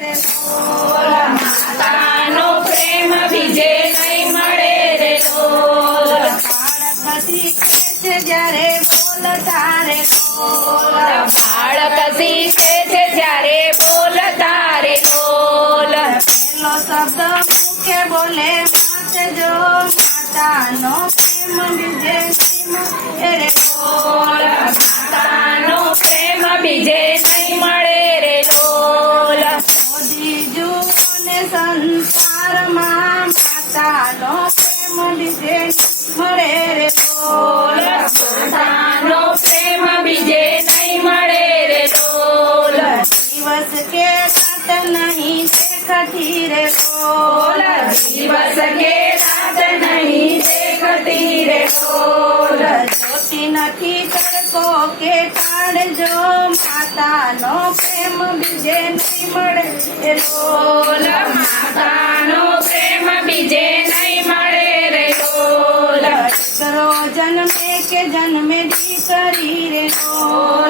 રે લોલ માતાનો પ્રેમ બીજે નહીં મળે રે લોલ બાળક શીખે છે જ્યારે બોલતા રે લોલ બાળક શીખે છે જ્યારે બોલતા રે લોલ પેલો શબ્દ મુખે બોલે માતે જો માતાનો પ્રેમ બીજે નહીં મળે રે લોલ માતાનો પ્રેમ બીજે નહીં દેખતી રે લોલ દિવસ કે રાત નહીં દેખતી રે લોલ જોતી નથી તડકો કે કાઢજો માતાનો પ્રેમ બીજે નહીં મળે રે લોલ લોલ માતાનો પ્રેમ બીજે નહીં મળે રે લોલ દીકરો જન્મે કે જન્મે દીકરી રે લોલ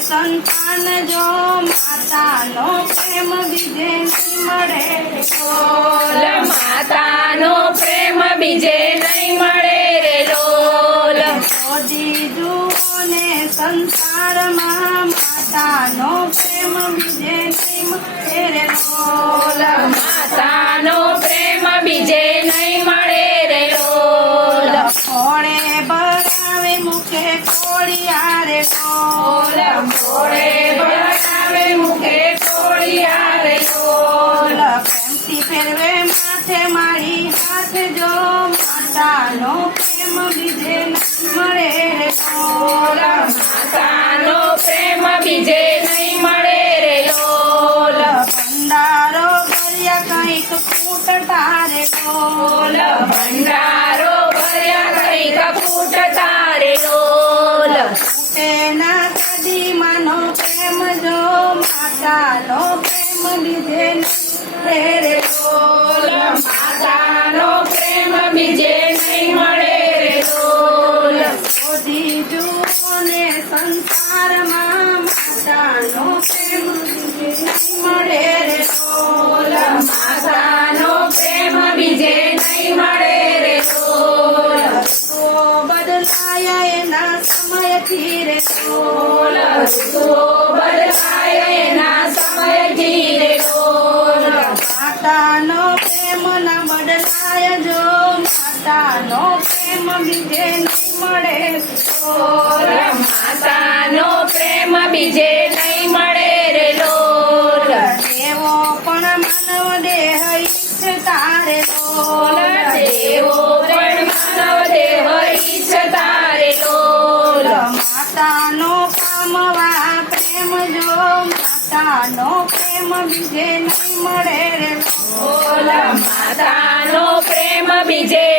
સંતાન જો માતાનો પ્રેમ બીજે નહીં મળે રે લોલ લોલ માતાનો પ્રેમ બીજે નહીં મળે રે લોલ મોદી જુઓને સંસારમાં માતાનો પ્રેમ બીજે નહીં મળે રે લોલ માતાનો કોળિયા રે લોલ લોલ ઘોડે બનાવે મુખે કોળિયા રે પ્રેમથી ફેરવે માથે મારી હાથ જો. માતાનો પ્રેમ બીજે મળે રે લોલ માતાનો પ્રેમ બીજે નહીં મળે રે લોલ ભંડારો કર્યા કંઈક ફૂટતા રે લોલ ભંડારો ભર્યા કંઈક ફૂટતા બીજે નહીં રે રે લોલ લોલ માતાનો પ્રેમ બીજે નહીં મળે રે લોલ મોદી જુઓને સંસારમાં માતાનો પ્રેમ નહીં મળે રે લોલ માતાનો પ્રેમ બીજે નહીં મળે રે લોલ તો બદલાયા એના સમયથી રે લોલ લોલ માતાનો પ્રેમ બીજે નહીં મળે લોલ માતાનો પ્રેમ બીજે નહીં મળે રે લોલ દેવો પણ માનવ દેહ ઈચ્છતા રે લોલ લોલ દેવો પણ માનવ દેહ ઈચ્છતા રે લોલ માતાનો પામવા પ્રેમ જો માતાનો પ્રેમ બીજે નહીં મળે રે લોલ માતાનો પ્રેમ બીજે